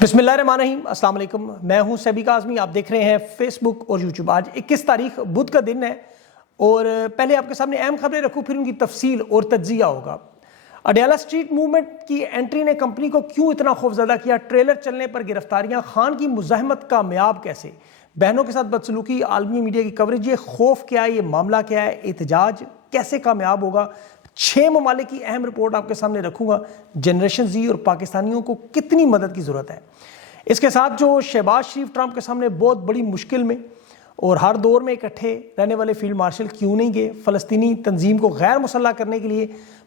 बिस्मिल्लाहिर्रहमानिर्रहीम। अस्सलाम वालेकुम। मैं हूं सैबी काज़मी। आप देख रहे हैं फेसबुक और यूट्यूब। आज 21 तारीख बुध का दिन है और पहले आपके सामने अहम खबरें रखूं, फिर उनकी तफसील और तज्जिया होगा। अडयाला स्ट्रीट मूवमेंट की एंट्री ने कंपनी को क्यों इतना खौफजदा किया? ट्रेलर चलने पर गिरफ्तारियां, खान की मुज़ाहमत कामयाब कैसे, बहनों के साथ बदसलूकी, आलमी मीडिया की कवरेज, ये खौफ क्या है, ये मामला क्या है, एहतजाज कैसे कामयाब होगा। 6 ममालिक की अहम रिपोर्ट आपके सामने रखूंगा। जनरेशन जी और पाकिस्तानियों को कितनी मदद की ज़रूरत है। इसके साथ जो शहबाज शरीफ ट्रंप के सामने बहुत बड़ी मुश्किल में और हर दौर में इकट्ठे रहने वाले फील्ड मार्शल क्यों नहीं गए? फ़लस्तीनी तंजीम को गैर मुसल्लह करने के लिए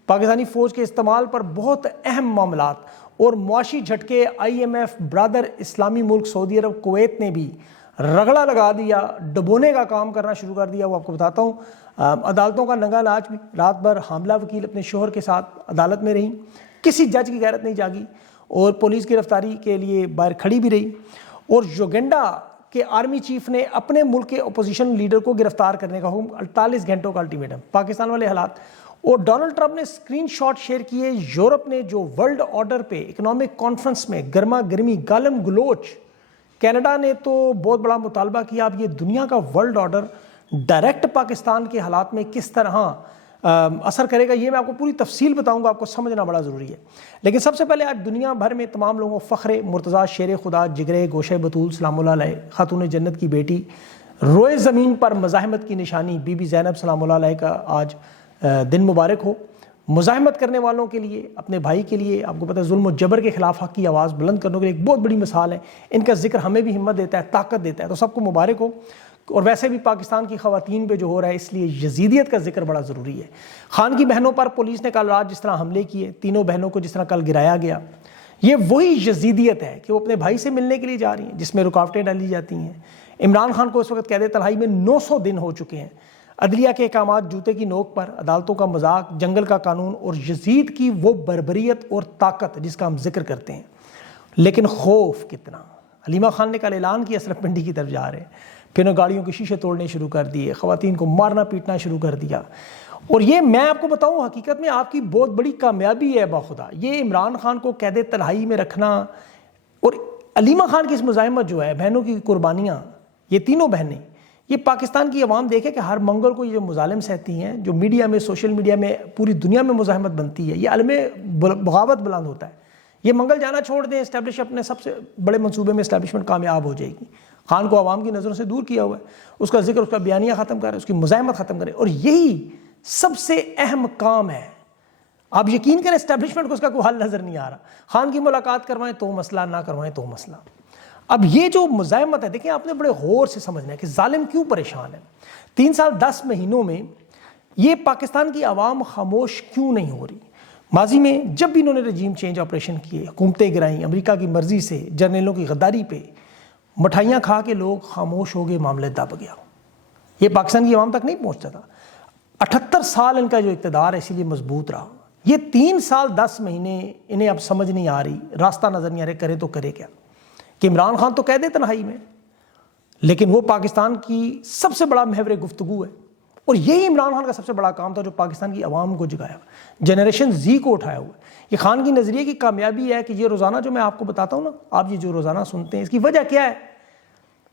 पाकिस्तानी फ़ौज के इस्तेमाल पर बहुत अहम मामलात और मुआशी झटके। IMF, ब्रादर इस्लामी मुल्क सऊदी अरब, कुवैत ने भी रगड़ा लगा दिया, डबोने का काम करना शुरू कर दिया। वो आपको बताता हूँ। अदालतों का नंगा नाच भी। रात भर हामला वकील अपने शोहर के साथ अदालत में रही, किसी जज की गैरत नहीं जागी और पुलिस गिरफ्तारी के लिए बाहर खड़ी भी रही। और युगांडा के आर्मी चीफ ने अपने मुल्क के अपोजिशन लीडर को गिरफ्तार करने का हुक्म, 48 घंटों का अल्टीमेटम। पाकिस्तान वाले हालात। और डोनाल्ड ट्रंप ने स्क्रीनशॉट शेयर किए। यूरोप ने जो वर्ल्ड ऑर्डर पे इकोनॉमिक कॉन्फ्रेंस में गर्मा गर्मी गालम गलोच। कनाडा ने तो बहुत बड़ा मुतालबा किया, अब ये दुनिया का वर्ल्ड ऑर्डर डायरेक्ट पाकिस्तान के हालात में किस तरह असर करेगा, ये मैं आपको पूरी तफसील बताऊंगा। आपको समझना बड़ा ज़रूरी है। लेकिन सबसे पहले आज दुनिया भर में तमाम लोगों फ़ख्र मुर्तज़ा, शेर खुदा, जिगरे गोशे बतूल सलामुल्लाह अलैह, खातून जन्नत की बेटी, रोए ज़मीन पर मज़ाहमत की निशानी बीबी ज़ैनब सलामुल्लाह अलैह का आज दिन मुबारक हो। मुज़ाहमत करने वालों के लिए, अपने भाई के लिए, आपको पता है जुल्म और जबर के खिलाफ हक़ की आवाज़ बुलंद करने के लिए एक बहुत बड़ी मिसाल है। इनका जिक्र हमें भी हिम्मत देता है, ताकत देता है, तो सबको मुबारक हो। और वैसे भी पाकिस्तान की ख़वातीन पे जो हो रहा है, इसलिए यजीदियत का जिक्र बड़ा ज़रूरी है। खान की बहनों पर पुलिस ने कल रात जिस तरह हमले किए, तीनों बहनों को जिस तरह कल गिराया गया, ये वही यजीदियत है कि वो अपने भाई से मिलने के लिए जा रही हैं, जिसमें रुकावटें डाली जाती हैं। इमरान खान को इस वक्त कैद तन्हाई में 900 दिन हो चुके हैं। अदलिया के अहकामात जूते की नोक पर, अदालतों का मजाक, जंगल का कानून और यजीद की वो बर्बरियत और ताकत जिसका हम जिक्र करते हैं। लेकिन खौफ कितना। हलीमा खान ने कल ऐलान किया सिर्फ पिंडी की तरफ जा रहे हैं, फिर गाड़ियों के शीशे तोड़ने शुरू कर दिए, ख़वातीन को मारना पीटना शुरू कर दिया। और ये मैं आपको बताऊं, हकीकत में आपकी बहुत बड़ी कामयाबी है बाखुदा। ये इमरान खान को कैद तन्हाई में रखना और हलीमा खान की इस मुज़ाहमत जो है, बहनों की कुर्बानियाँ, ये तीनों बहनें, ये पाकिस्तान की आवाम देखे कि हर मंगल को ये जो मुजालिम सहती हैं, जो मीडिया में, सोशल मीडिया में, पूरी दुनिया में मुज़ाहमत बनती है, ये अलमे बगावत बुलंद होता है। ये मंगल जाना छोड़ दें, इस्टेब्लिश अपने सबसे बड़े मंसूबे में इस्टेब्लिशमेंट कामयाब हो जाएगी। खान को आवाम की नज़रों से दूर किया हुआ है, उसका जिक्र, उसका बयानिया ख़त्म करें, उसकी मुज़ाहमत ख़त्म करें। और यही सबसे अहम काम है। आप यकीन करें, इस्टेब्लिशमेंट को उसका कोई हल नज़र नहीं आ रहा। खान की मुलाकात करवाएं तो मसला, ना करवाएं तो मसला। अब ये जो मुज़ाहमत है, देखिए आपने बड़े गौर से समझना है कि जालिम क्यों परेशान है। 3 साल 10 महीनों में ये पाकिस्तान की आवाम खामोश क्यों नहीं हो रही। माजी में जब भी इन्होंने रजीम चेंज ऑपरेशन किए, हुकूमतें गिराई, अमेरिका की मर्जी से, जर्नलों की गद्दारी पे मिठाइयाँ खा के लोग खामोश हो गए, मामले दब गया। ये पाकिस्तान की आवाम तक नहीं पहुँचता था। 78 साल इनका जो इक़्तिदार है, इसीलिए मजबूत रहा। ये 3 साल 10 महीने इन्हें अब समझ नहीं आ रही, रास्ता नज़र नहीं आ रहा, करे तो करे क्या। कि इमरान खान तो कैद तन्हाई में, लेकिन वो पाकिस्तान की सबसे बड़ा महवर गुफ्तगू है। और यही इमरान खान का सबसे बड़ा काम था जो पाकिस्तान की आवाम को जगाया, जनरेशन जी को उठाया हुआ। ये खान की नज़रिए की कामयाबी है कि ये रोज़ाना जो मैं आपको बताता हूँ ना, आप ये जो रोज़ाना सुनते हैं, इसकी वजह क्या है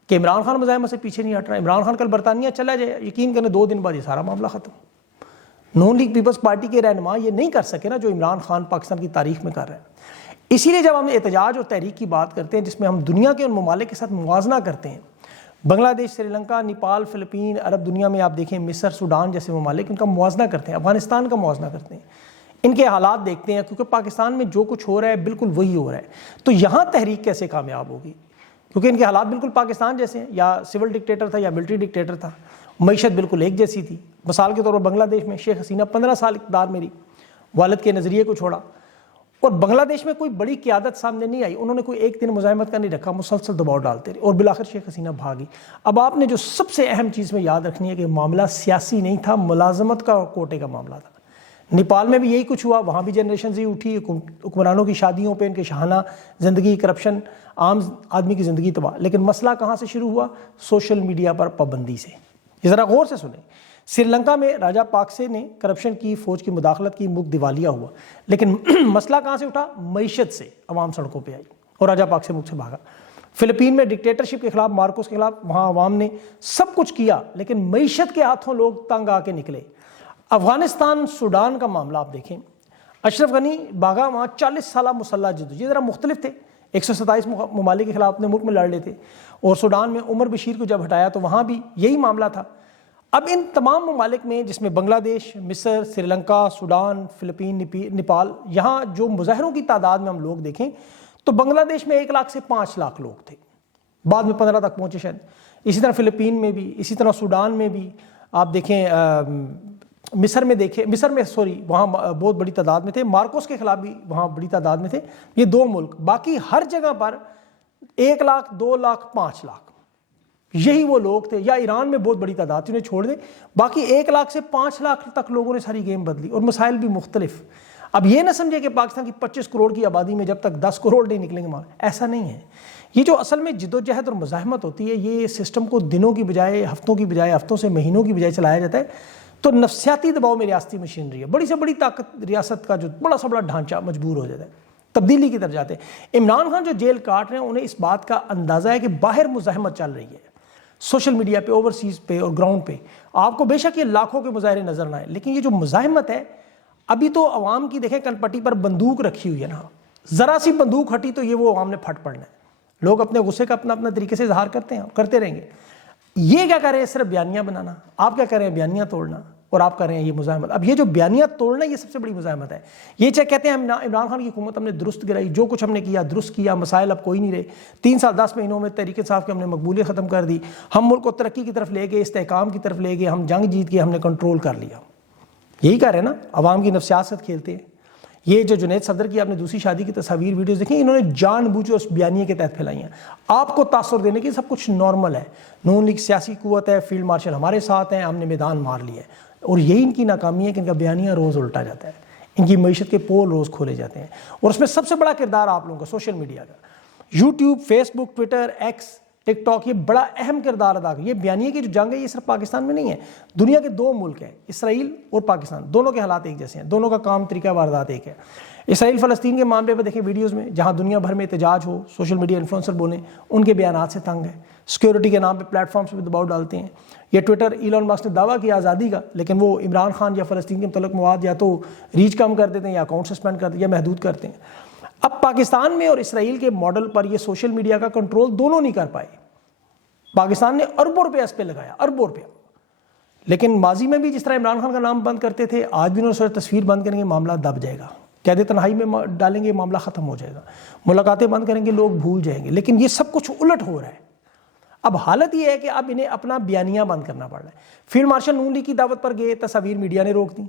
कि इमरान खान मुज़ाहमत से पीछे नहीं हट रहा। इमरान खान कल बरतानिया चला जाए, यकीन करें 2 दिन बाद ये सारा मामला ख़त्म। नून लीग पीपल्स पार्टी के रहनुमा ये नहीं कर सके ना जो इमरान खान पाकिस्तान की तारीख में कर रहे हैं। इसीलिए जब हम एहतजाज और तहरीक की बात करते हैं, जिसमें हम दुनिया के उन ममालिक के साथ मुवाजना करते हैं, बांग्लादेश, श्रीलंका, नेपाल, फ़िलिपीन, अरब दुनिया में आप देखें मिस्र, सूडान जैसे ममालिक, इनका मुवाजना करते हैं, अफगानिस्तान का मुवाजना करते हैं, इनके हालात देखते हैं, क्योंकि पाकिस्तान में जो कुछ हो रहा है बिल्कुल वही हो रहा है। तो यहाँ तहरीक कैसे कामयाब होगी, क्योंकि इनके हालात बिल्कुल पाकिस्तान जैसे हैं। या सिविल डिक्टेटर था या मिलिट्री डिक्टेटर था, मईशत बिल्कुल एक जैसी थी। मिसाल के तौर पर बांग्लादेश में शेख हसीना 15 साल इक़्तिदार में रही, वालिद के नज़रिए को छोड़ा, और बांग्लादेश में कोई बड़ी क़यादत सामने नहीं आई। उन्होंने कोई एक दिन मुज़ाहमत का नहीं रखा, मुसलसल दबाव डालते रहे और बिलाखिर शेख हसीना भागी। अब आपने जो सबसे अहम चीज़ में याद रखनी है कि मामला सियासी नहीं था, मुलाजमत का कोटे का मामला था। नेपाल में भी यही कुछ हुआ, वहाँ भी जनरेशन से उठी, हुक्मरानों की शादियों पे इनके शाहाना ज़िंदगी, करप्शन, आम आदमी की ज़िंदगी तबाह। लेकिन मसला कहाँ से शुरू हुआ? सोशल मीडिया पर पाबंदी से। ये ज़रा गौर से सुने। श्रीलंका में राजा पाकसे ने करप्शन की, फौज की मुदाखलत की, मुल्क दिवालिया हुआ। लेकिन मसला कहाँ से उठा? मईशत से। अवाम सड़कों पे आई اور راجہ پاک سے ملک سے بھاگا۔ فلپین میں ڈکٹیٹرشپ کے خلاف، مارکوس کے خلاف وہاں عوام نے سب کچھ کیا، لیکن معیشت کے ہاتھوں لوگ تنگ آ کے نکلے۔ افغانستان سوڈان کا معاملہ آپ دیکھیں، اشرف غنی بھاگا، وہاں 40 سالہ مسلح جدوجہد، یہ ذرا مختلف تھے، 127 ممالک کے خلاف اپنے ملک میں لڑ رہے تھے، اور سوڈان میں عمر بشیر کو جب ہٹایا تو وہاں بھی یہی معاملہ تھا۔ اب ان تمام ممالک میں، جس میں بنگلہ دیش، مصر، سری لنکا، سوڈان، فلپین، نیپال، یہاں جو مظاہروں کی تعداد میں ہم لوگ دیکھیں تو بنگلہ دیش میں 1 لاکھ سے 5 لاکھ لوگ تھے، بعد میں 15 تک پہنچے شاید، اسی طرح فلپین میں بھی، اسی طرح سوڈان میں بھی آپ دیکھیں، مصر میں وہاں بہت بڑی تعداد میں تھے، مارکوس کے خلاف بھی وہاں بڑی تعداد میں تھے، یہ 2 ملک، باقی ہر جگہ پر 1 لاکھ، 2 لاکھ، 5 لاکھ یہی وہ لوگ تھے، یا ایران میں بہت بڑی تعداد تھی، انہیں چھوڑ دیں، باقی 1 لاکھ سے 5 لاکھ تک لوگوں نے ساری گیم بدلی، اور مسائل بھی مختلف۔ اب یہ نہ سمجھے کہ پاکستان کی 25 کروڑ کی آبادی میں جب تک 10 کروڑ نہیں نکلیں گے، ایسا نہیں ہے۔ یہ جو اصل میں جدوجہد اور مزاحمت ہوتی ہے، یہ سسٹم کو دنوں کی بجائے، ہفتوں کی بجائے، ہفتوں سے مہینوں کی بجائے چلایا جاتا ہے، تو نفسیاتی دباؤ میں ریاستی مشینری ہے، بڑی سے بڑی طاقت ریاست کا جو بڑا سے بڑا ڈھانچہ مجبور ہو جاتا ہے، تبدیلی کی طرف جاتے ہیں۔ عمران خان جو جیل کاٹ رہے ہیں، انہیں اس بات کا اندازہ ہے کہ باہر مزاحمت چل رہی ہے، سوشل میڈیا پہ، اوورسیز پہ اور گراؤنڈ پہ۔ آپ کو بے شک یہ لاکھوں کے مظاہرے نظر نہ آئے، لیکن یہ جو مزاحمت ہے، ابھی تو عوام کی دیکھیں کن پٹی پر بندوق رکھی ہوئی ہے نا، ذرا سی بندوق ہٹی تو یہ وہ عوام نے پھٹ پڑنا ہے۔ لوگ اپنے غصے کا اپنا طریقے سے اظہار کرتے ہیں، کرتے رہیں گے۔ یہ کیا کر رہے ہیں؟ صرف بیانیاں بنانا، آپ کیا کر رہے ہیں؟ بیانیاں توڑنا، اور آپ کر رہے ہیں یہ مزاحمت۔ اب یہ جو بیانیاں توڑنا، یہ سب سے بڑی مزاحمت ہے۔ یہ چاہے کہتے ہیں ہم عمران خان کی حکومت ہم نے درست گرائی، جو کچھ ہم نے کیا درست کیا، مسائل اب کوئی نہیں رہے، 3 سال 10 مہینوں میں تحریک انصاف کی ہم نے مقبولیت ختم کر دی، ہم ملک کو ترقی کی طرف لے گئے، استحکام کی طرف لے گئے، ہم جنگ جیت کے ہم نے کنٹرول کر لیا۔ یہی کر رہے ہیں نا، عوام کی نفسیاست کھیلتے ہیں۔ یہ جو جنید صدر کی آپ نے دوسری شادی کی تصاویر ویڈیوز دیکھیں، انہوں نے جان بوجھ اس بیانیے کے تحت پھیلائی ہیں، آپ کو تاثر دینے کی، سب کچھ نارمل ہے، نون لیگ سیاسی قوت ہے، فیلڈ مارشل ہمارے ساتھ ہیں، ہم نے میدان مار لیا ہے۔ اور یہی ان کی ناکامی ہے کہ ان کا بیانیہ روز الٹا جاتا ہے، ان کی معیشت کے پول روز کھولے جاتے ہیں، اور اس میں سب سے بڑا کردار آپ لوگوں کا سوشل میڈیا کا، یوٹیوب، فیس بک، ٹویٹر، ایکس، ٹک ٹاک، یہ بڑا اہم کردار ادا کرتا ہے۔ یہ بیانیے کی جو جنگ ہے، یہ صرف پاکستان میں نہیں ہے، دنیا کے 2 ملک ہیں، اسرائیل اور پاکستان، دونوں کے حالات ایک جیسے ہیں، دونوں کا کام، طریقہ واردات ایک ہے۔ اسرائیل فلسطین کے معاملے پہ دیکھیں ویڈیوز میں، جہاں دنیا بھر میں احتجاج ہو، سوشل میڈیا انفلوئنسر بولیں، ان کے بیانات سے تنگ ہے، سیکیورٹی کے نام پہ پلیٹ فارمز پہ دباؤ ڈالتے ہیں۔ یہ ٹویٹر، ایلون ماسک نے دعویٰ کیا آزادی کا، لیکن وہ عمران خان یا فلسطین کے متعلق مواد یا تو ریچ کم کر دیتے ہیں، یا اکاؤنٹ سسپینڈ کر دیتے ہیں، یا محدود کرتے ہیں۔ اب پاکستان میں اور اسرائیل کے ماڈل پر یہ سوشل میڈیا کا کنٹرول دونوں نہیں کر پائے، پاکستان نے اربوں روپے اس پہ لگایا، اربوں روپیہ، لیکن ماضی میں بھی جس طرح عمران خان کا نام بند کرتے تھے، آج بھی انہوں نے تصویر بند کریں گے، معاملہ دب جائے گا، قید تنہائی میں ڈالیں گے، معاملہ ختم ہو جائے گا، ملاقاتیں بند کریں گے، لوگ بھول جائیں گے۔ لیکن یہ سب کچھ الٹ ہو رہا ہے۔ اب حالت یہ ہے کہ اب انہیں اپنا بیانیہ بند کرنا پڑ رہا ہے۔ فیلڈ مارشل نون لیگ کی دعوت پر گئے، تصاویر میڈیا نے روک دیں۔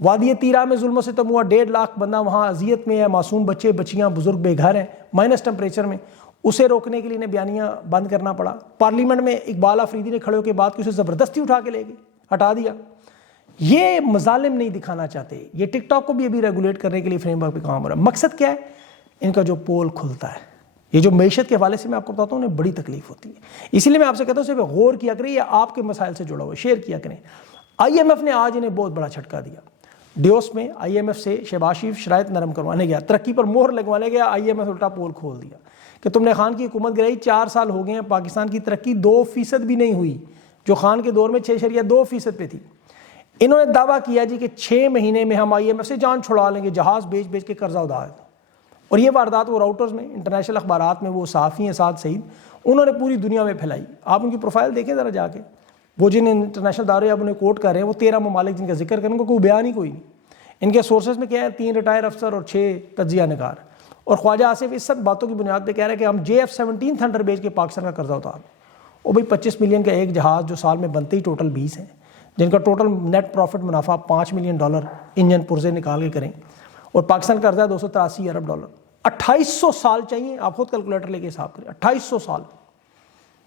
وادی تیرا میں ظلم و ستم ہوا، 1.5 لاکھ بندہ وہاں اذیت میں ہے، معصوم بچے بچیاں بزرگ بے گھر ہیں، مائنس ٹمپریچر میں، اسے روکنے کے لیے انہیں بیانیہ بند کرنا پڑا۔ پارلیمنٹ میں اقبال آفریدی نے کھڑے ہو کے بات کی، اسے زبردستی اٹھا کے لے گئے، ہٹا دیا۔ یہ مظالم نہیں دکھانا چاہتے، یہ ٹک ٹاک کو بھی ابھی ریگولیٹ کرنے کے لیے فریم ورک پہ کام ہو رہا ہے۔ مقصد کیا ہے؟ ان کا جو پول کھلتا ہے، یہ جو معیشت کے حوالے سے میں آپ کو بتاتا ہوں، انہیں بڑی تکلیف ہوتی ہے۔ اسی لیے میں آپ سے کہتا ہوں صرف غور کیا کریں، یہ آپ کے مسائل سے جڑا ہوا ہے، شیئر کیا کریں۔ IMF نے آج انہیں بہت بڑا جھٹکا دیا۔ ڈیوس میں IMF سے شہباز شریف شرائط نرم کروانے گیا، ترقی پر مہر لگوانے گیا، IMF الٹا پول کھول دیا کہ تم نے خان کی حکومت گرائی، 4 سال ہو گئے ہیں، پاکستان کی ترقی 2% بھی نہیں ہوئی، جو خان کے دور میں 6.2% پہ تھی۔ انہوں نے دعویٰ کیا جی کہ 6 مہینے میں ہم IMF سے جان چھڑا لیں گے، جہاز بیچ بیچ کے قرضہ ادائے، اور یہ واردات وہ راؤٹرز میں، انٹرنیشنل اخبارات میں، وہ صحافی ہیں سعد سعید، انہوں نے پوری دنیا میں پھیلائی۔ آپ ان کی پروفائل دیکھیں ذرا جا کے، وہ جن انٹرنیشنل دارے اب انہیں کوٹ کر رہے ہیں، وہ 13 ممالک جن کا ذکر کریں، ان کو کوئی بیان ہی کوئی نہیں۔ ان کے سورسز میں کیا ہے؟ 3 ریٹائر افسر اور 6 تجزیہ نگار، اور خواجہ آصف اس سب باتوں کی بنیاد پہ کہہ رہے ہیں کہ ہم JF-17 تھنڈر بیچ کے پاکستان کا قرضہ اتار دیں۔ وہ بھائی 25 ملین کا ایک جہاز، جو سال میں بنتے ہی ٹوٹل 20 ہیں، جن کا ٹوٹل نیٹ پروفٹ منافع $5 ملین انجن پرزے نکال کے کریں، اور پاکستان کا قرضہ ہے $283 ارب۔ 2800 سال چاہیے، آپ خود کیلکولیٹر لے کے حساب کریں، 2800 سال،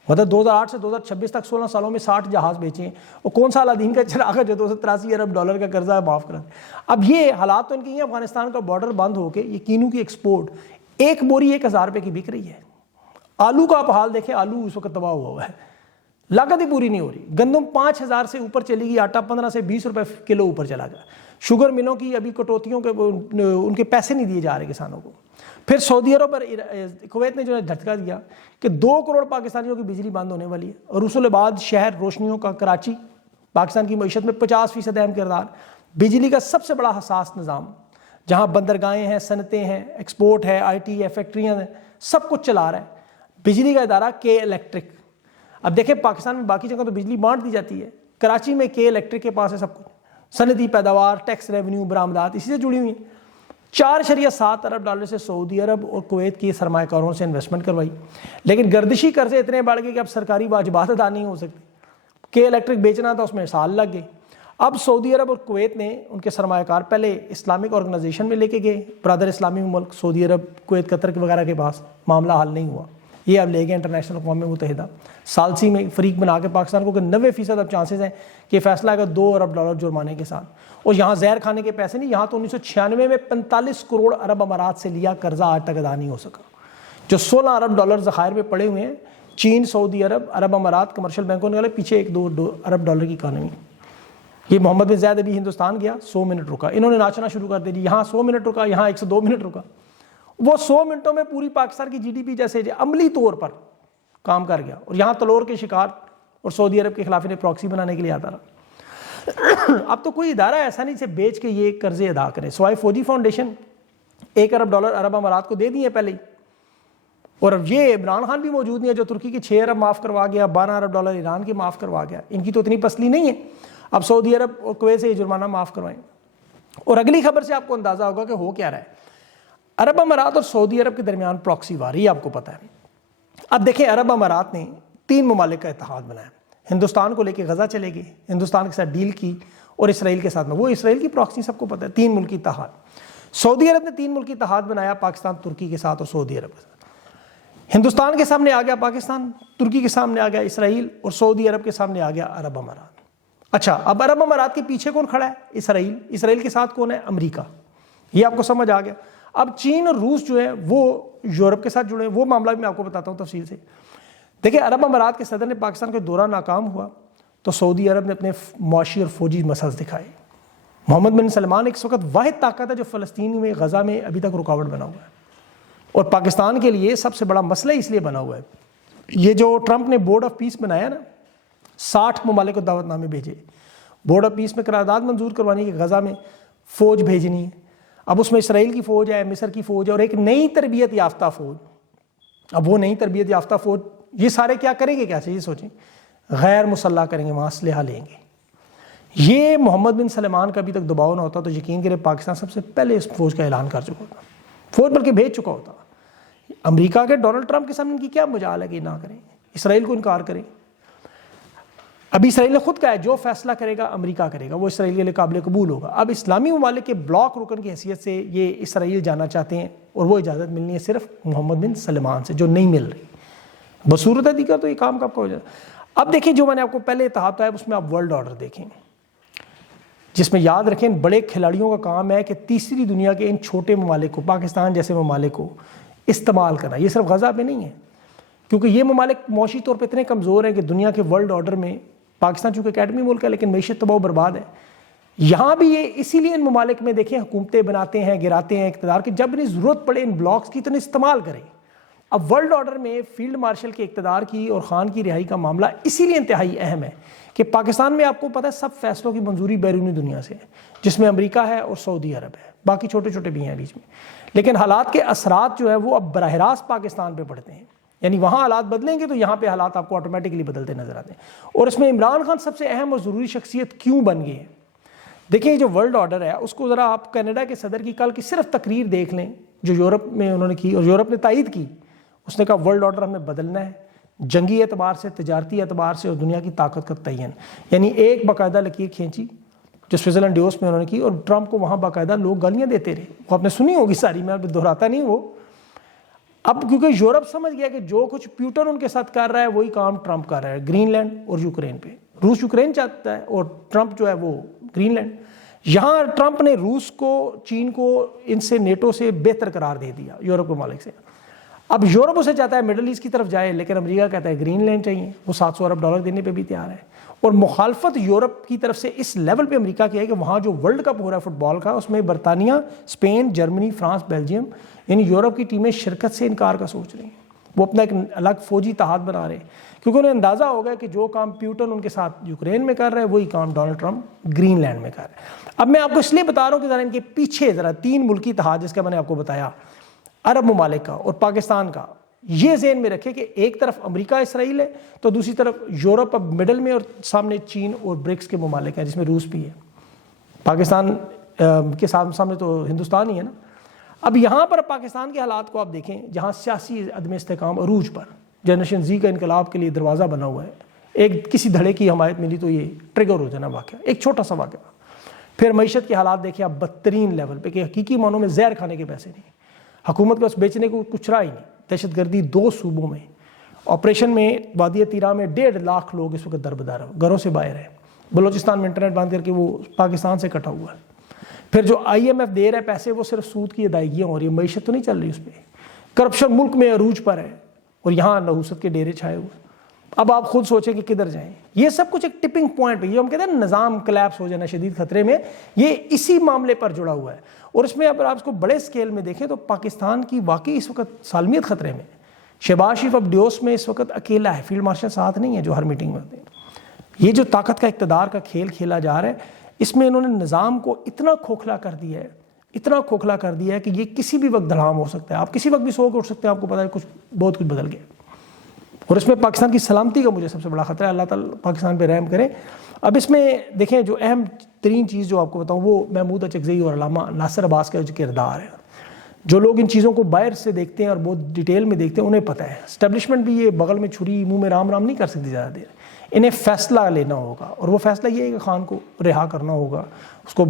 مطلب 2008 سے 2026 تک 16 سالوں میں 60 جہاز بیچے ہیں، اور کون سا الادین کا چراغ ہے جو $283 ارب کا قرضہ ہے معاف کرا۔ اب یہ حالات تو ان کے ہیں، افغانستان کا بارڈر بند ہو کے یہ کینو کی ایکسپورٹ 1 بوری 1000 روپے کی بک رہی ہے۔ آلو کا آپ حال دیکھیں، آلو اس وقت تباہ ہوا ہے، लागत ही पूरी नहीं हो रही। गंदम 5,000 से ऊपर चली गई, आटा 15 से 20 रुपए किलो ऊपर चला गया। शुगर मिलों की अभी कटौतियों के उनके पैसे नहीं दिए जा रहे किसानों को। फिर सऊदी अरब और कुवैत ने जो है झटका दिया कि 2 करोड़ पाकिस्तानियों की बिजली बंद होने वाली है। और उसके बाद शहर रोशनियों का कराची पाकिस्तान की मईशत में 50% अहम किरदार, बिजली का सबसे बड़ा हसास निज़ाम, जहाँ बंदरगाहें हैं, सनतें हैं, एक्सपोर्ट है, IT है, फैक्ट्रियाँ हैं, सब कुछ चला रहा है बिजली का इदारा के इलेक्ट्रिक। अब देखें पाकिस्तान में बाकी जगह तो बिजली बांट दी जाती है, कराची में के इलेक्ट्रिक के पास है सब कुछ, सनती पैदावार, टैक्स रेवेन्यू, बरामदात इसी से जुड़ी हुई है। 4.7 अरब डॉलर से सऊदी अरब और कुवैत की सरमायाकारों से इन्वेस्टमेंट करवाई, लेकिन गर्दिशी कर्जे इतने बढ़ गए कि अब सरकारी वाजिबात अदा नहीं हो सकती। के इलेक्ट्रिक बेचना था, उसमें साल लग गए। अब सऊदी अरब और कुवैत ने उनके सरमायाकार पहले इस्लामिक ऑर्गेनाइजेशन में लेके गए, ब्रदर इस्लामी मुल्क सऊदी अरब, कुवैत, कतर वगैरह के पास, मामला हल नहीं हुआ। ये अब ले गए इंटरनेशनल अक़वाम मुत्तहिदा सालसी में फरीक बना के पाकिस्तान को, कि 90% अब चांसेस हैं कि फैसला आएगा 2 अरब डॉलर जुर्माने के साथ। और यहाँ जहर खाने के पैसे नहीं, यहाँ तो 1996 में 45 करोड़ अरब अमारात से लिया कर्जा आज तक अदा नहीं हो सका। जो 16 अरब डॉलर ज़खायर में पड़े हुए हैं, चीन, सऊदी अरब, अरब अमारात, कमर्शियल बैंकों ने पीछे 1-2 अरब डॉलर की इकानमी। ये मोहम्मद बिन ज़ायद अभी हिंदुस्तान गया, 100 मिनट रुका, इन्होंने नाचना शुरू कर दे दी, यहाँ 100 मिनट रुका, यहाँ 102 मिनट रुका। वो 100 मिनटों में पूरी पाकिस्तान की GDP जैसे अमली तौर पर काम कर गया। और यहाँ तलोर के शिकार और सऊदी अरब के खिलाफ इन्हें प्रॉक्सी बनाने के लिए आता रहा। अब तो कोई इदारा ऐसा नहीं से बेच के ये कर्जे अदा करें, सवाए फौजी फाउंडेशन 1 अरब डॉलर अरब अमारात को दे दिए पहले ही। और अब ये इमरान खान भी मौजूद नहीं है जो तुर्की के 6 अरब माफ़ करवा गया, 12 अरब डॉलर ईरान के माफ़ करवा गया। इनकी तो इतनी पसली नहीं है, अब सऊदी अरब और कुवैत से ये जुर्माना माफ़ करवाएं। और अगली खबर से आपको अंदाज़ा होगा कि हो क्या रहा है। अरब अमारात और सऊदी अरब के दरमियान प्रॉक्सी वार, ये आपको पता है। अब देखें, अरब अमारात ने 3 ममालिक का इत्तेहाद बनाया, हिंदुस्तान को लेकर गज़ा चले गए, हिंदुस्तान के साथ डील की, और इसराइल के साथ में, वो इसराइल की प्रॉक्सी सबको पता है, 3 मुल्की इत्तेहाद। सऊदी अरब ने 3 मुल्की इत्तेहाद बनाया, पाकिस्तान, तुर्की के साथ और सऊदी अरब के साथ। हिंदुस्तान के सामने आ गया पाकिस्तान, तुर्की के सामने आ गया इसराइल, और सऊदी अरब के सामने आ गया अरब अमारात। अच्छा, अब अरब अमारात के पीछे कौन खड़ा है? इसराइल। इसराइल के साथ कौन है? अमरीका। ये आपको समझ आ गया। अब चीन और रूस जो है वो यूरोप के साथ जुड़े हैं, वो मामला भी मैं आपको बताता हूँ तफसील से। देखिए, अरब अमारात के सदर ने पाकिस्तान का दौरा नाकाम हुआ तो सऊदी अरब ने अपने मुआशी और फौजी मसल्स दिखाए। मोहम्मद बिन सलमान एक वक्त वाहिद ताकत है जो फ़लस्तीन में, गज़ा में अभी तक रुकावट बना हुआ है, और पाकिस्तान के लिए सबसे बड़ा मसला इसलिए बना हुआ है, ये जो ट्रंप ने बोर्ड ऑफ पीस बनाया ना, 60 ममालिक को दावतनामे भेजे, बोर्ड ऑफ पीस में करारदाद मंजूर करवानी कि गज़ा में फ़ौज भेजनी है। अब उसमें इसराइल की फ़ौज है, मिस्र की फ़ौज है, और एक नई तरबियत याफ्ता फ़ौज। अब वो नई तरबियत याफ्ता फ़ौज, ये सारे क्या करेंगे, क्या चाहिए सोचें, गैर मुसल्लह करेंगे, वहाँ असलहा लेंगे। ये मोहम्मद बिन सलमान का अभी तक दबाव ना होता तो यकीन करें पाकिस्तान सबसे पहले इस फ़ौज का ऐलान कर चुका होता, फ़ौज बल्कि भेज चुका होता। अमेरिका के डोनाल्ड ट्रंप के सामने इनकी क्या मजाल है कि ना करें, इसराइल को इनकार करें। अभी इसराइल ने खुद कहा है जो फैसला करेगा अमेरिका करेगा, वो इसराइल के लिए काबिल कबूल होगा। अब इस्लामी ममालिक के ब्लॉक रुकन की हैसियत से ये इसराइल जाना चाहते हैं, और वो इजाज़त मिलनी है सिर्फ मोहम्मद बिन सलमान से, जो नहीं मिल रही। बसूरत दीगर तो ये काम कब का हो जाए। अब देखिए, जो मैंने आपको पहले इत्तेहाद बताया उसमें आप वर्ल्ड ऑर्डर देखें, जिसमें याद रखें बड़े खिलाड़ियों का काम है कि तीसरी दुनिया के इन छोटे ममालिक को, पाकिस्तान जैसे ममालिक को इस्तेमाल करना। ये सिर्फ गज़ा पे नहीं है, क्योंकि ये ममालिक मौशी तौर पर इतने कमज़ोर हैं कि दुनिया के वर्ल्ड ऑर्डर में पाकिस्तान चूँकि अकेडमी मुल्क है लेकिन मईशत तबाह बर्बाद है। यहाँ भी ये इसीलिए इन ममालिक में देखें हुकूमतें बनाते हैं, गिराते हैं इक़्तिदार की, जब इन्हें ज़रूरत पड़े इन ब्लॉक्स की तो इन्हें इस्तेमाल करें। अब वर्ल्ड ऑर्डर में फील्ड मार्शल के इक़्तिदार की और ख़ान की रिहाई का मामला इसीलिए इंतहाई अहम है कि पाकिस्तान में आपको पता है सब फैसलों की मंजूरी बैरूनी दुनिया से है, जिसमें अमेरिका है और सऊदी अरब है, बाकी छोटे छोटे भी हैं बीच में। लेकिन हालात के असरात जो है वो अब बराह रास्त पाकिस्तान पे पड़ते हैं, यानी वहाँ हालात बदलेंगे तो यहाँ पे हालात आपको ऑटोमेटिकली बदलते नजर आते हैं। और इसमें इमरान खान सबसे अहम और ज़रूरी शख्सियत क्यों बन गए हैं? देखिए, जो वर्ल्ड ऑर्डर है उसको ज़रा आप कनाडा के सदर की कल की सिर्फ तकरीर देख लें जो यूरोप में उन्होंने की, और यूरोप ने तायद की। उसने कहा वर्ल्ड ऑर्डर हमें बदलना है, जंगी एतबार से, तजारती एतबार से और दुनिया की ताकत का तयन, यानी एक बाकायदा लकीर खींची जो स्विट्ज़रलैंड डिवोस में उन्होंने की, और ट्रंप को वहाँ बाकायदा लोग गालियाँ देते रहे। वो आपने सुनी होगी सारी, मैं दोहराता नहीं वो। अब क्योंकि यूरोप समझ गया कि जो कुछ प्यूटन उनके साथ कर रहा है वही काम ट्रंप कर रहा है ग्रीनलैंड और यूक्रेन पे। रूस यूक्रेन चाहता है और ट्रंप जो है वो ग्रीनलैंड। यहाँ ट्रंप ने रूस को, चीन को, इनसे, नेटो से बेहतर करार दे दिया यूरोप के मालिक से। اب یورپ اسے چاہتا ہے مڈل ایسٹ کی طرف جائے، لیکن امریکہ کہتا ہے گرین لینڈ چاہیے، وہ $700 ارب دینے پہ بھی تیار ہے۔ اور مخالفت یورپ کی طرف سے اس لیول پہ امریکہ کی ہے کہ وہاں جو ورلڈ کپ ہو رہا ہے فٹ بال کا، اس میں برطانیہ، اسپین، جرمنی، فرانس، بیلجیم، یعنی یورپ کی ٹیمیں شرکت سے انکار کا سوچ رہی ہیں۔ وہ اپنا ایک الگ فوجی اتحاد بنا رہے ہیں، کیونکہ انہیں اندازہ ہو گیا کہ جو کام پیوٹن ان کے ساتھ یوکرین میں کر رہے ہیں، وہی کام ڈونلڈ ٹرمپ گرین لینڈ میں کر رہے ہیں۔ اب میں آپ کو اس لیے بتا رہا ہوں کہ ذرا ان کے پیچھے ذرا 3 ملکی اتحاد جس کا میں نے آپ کو بتایا، عرب ممالک کا اور پاکستان کا، یہ ذہن میں رکھے کہ ایک طرف امریکہ اسرائیل ہے تو دوسری طرف یورپ اب مڈل میں، اور سامنے چین اور برکس کے ممالک ہیں جس میں روس بھی ہے۔ پاکستان کے سامنے تو ہندوستان ہی ہے نا۔ اب یہاں پر پاکستان کے حالات کو آپ دیکھیں، جہاں سیاسی عدم استحکام عروج پر، جنریشن زی کا انقلاب کے لیے دروازہ بنا ہوا ہے، ایک کسی دھڑے کی حمایت ملی تو یہ ٹریگر ہو جانا واقعہ، ایک چھوٹا سا واقعہ۔ پھر معیشت کے حالات دیکھیں آپ بدترین لیول پہ، کہ حقیقی معنوں میں زہر کھانے کے پیسے نہیں، حکومت کے پاس بیچنے کو کچھ رہا ہی نہیں۔ دہشت گردی 2 صوبوں میں، آپریشن میں وادی تیرا میں 1.5 لاکھ لوگ اس وقت دربدر ہیں، گھروں سے باہر ہیں۔ بلوچستان میں انٹرنیٹ بند کر کے وہ پاکستان سے کٹا ہوا ہے۔ پھر جو IMF دے رہا ہے پیسے، وہ صرف سود کی ادائیگیاں ہو رہی ہیں، معیشت تو نہیں چل رہی اس پہ۔ کرپشن ملک میں عروج پر ہے، اور یہاں نحوست کے ڈیرے چھائے ہوئے۔ اب آپ خود سوچیں کہ کدھر جائیں۔ یہ سب کچھ ایک ٹپنگ پوائنٹ پہ، یہ ہم کہتے ہیں نظام کلیپس ہو جانا شدید خطرے میں، یہ اسی معاملے پر جڑا ہوا ہے۔ اور اس میں اگر آپ اس کو بڑے اسکیل میں دیکھیں تو پاکستان کی واقعی اس وقت سالمیت خطرے میں۔ شہباز شریف اب ڈیوس میں اس وقت اکیلا ہے، فیلڈ مارشل ساتھ نہیں ہے جو ہر میٹنگ میں ہوتے ہیں۔ یہ جو طاقت کا اقتدار کا کھیل کھیلا جا رہا ہے، اس میں انہوں نے نظام کو اتنا کھوکھلا کر دیا ہے، اتنا کھوکھلا کر دیا ہے کہ یہ کسی بھی وقت دھڑام ہو سکتا ہے۔ آپ کسی وقت بھی سو کے اٹھ سکتے ہیں، آپ کو پتا ہے بہت کچھ بدل گیا۔ اور اس میں پاکستان کی سلامتی کا مجھے سب سے بڑا خطرہ ہے۔ اللہ تعالیٰ پاکستان پہ رحم کرے۔ اب اس میں دیکھیں جو اہم ترین چیز جو آپ کو بتاؤں، وہ محمود اچکزئی اور علامہ ناصر عباس کا جو کردار ہے۔ جو لوگ ان چیزوں کو باہر سے دیکھتے ہیں اور بہت ڈیٹیل میں دیکھتے ہیں، انہیں پتہ ہے اسٹیبلشمنٹ بھی یہ بغل میں چھری منہ میں رام رام نہیں کر سکتی زیادہ دیر۔ انہیں فیصلہ لینا ہوگا، اور وہ فیصلہ یہ ہے کہ خان کو رہا کرنا ہوگا، اس کو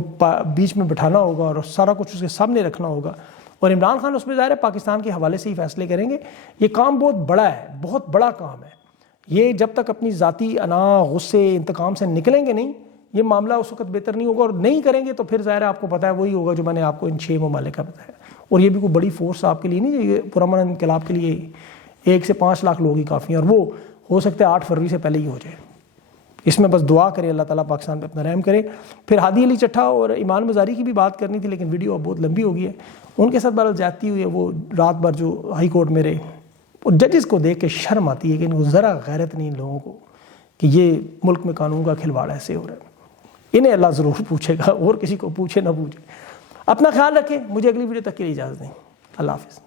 بیچ میں بٹھانا ہوگا اور سارا کچھ اس کے سامنے رکھنا ہوگا۔ اور عمران خان اس میں ظاہر ہے پاکستان کے حوالے سے ہی فیصلے کریں گے۔ یہ کام بہت بڑا ہے، بہت بڑا کام ہے۔ یہ جب تک اپنی ذاتی انا، غصے، انتقام سے نکلیں گے نہیں، یہ معاملہ اس وقت بہتر نہیں ہوگا۔ اور نہیں کریں گے تو پھر ظاہر ہے آپ کو پتہ ہے وہی ہوگا جو میں نے آپ کو ان 6 ممالک کا بتایا۔ اور یہ بھی کوئی بڑی فورس آپ کے لیے نہیں، یہ پرامن انقلاب کے لیے 1 سے 5 لاکھ لوگ ہی کافی ہیں، اور وہ ہو سکتا ہے 8 فروری سے پہلے ہی ہو جائے۔ اس میں بس دعا کریں اللہ تعالیٰ پاکستان پہ اپنا رحم کرے۔ پھر ہادی علی چٹھا اور ایمان مزاری کی بھی بات کرنی تھی، لیکن ویڈیو اب بہت لمبی ہو گئی ہے۔ ان کے ساتھ بہرحال زیادتی ہوئی ہے، وہ رات بھر جو ہائی کورٹ میں رہے، اور ججز کو دیکھ کے شرم آتی ہے کہ ان کو ذرا غیرت نہیں ان لوگوں کو، کہ یہ ملک میں قانون کا کھلواڑ ایسے ہو رہا ہے۔ انہیں اللہ ضرور پوچھے گا، اور کسی کو پوچھے نہ پوچھے۔ اپنا خیال رکھیں، مجھے اگلی ویڈیو تک کے لیے اجازت دیں۔ اللہ حافظ۔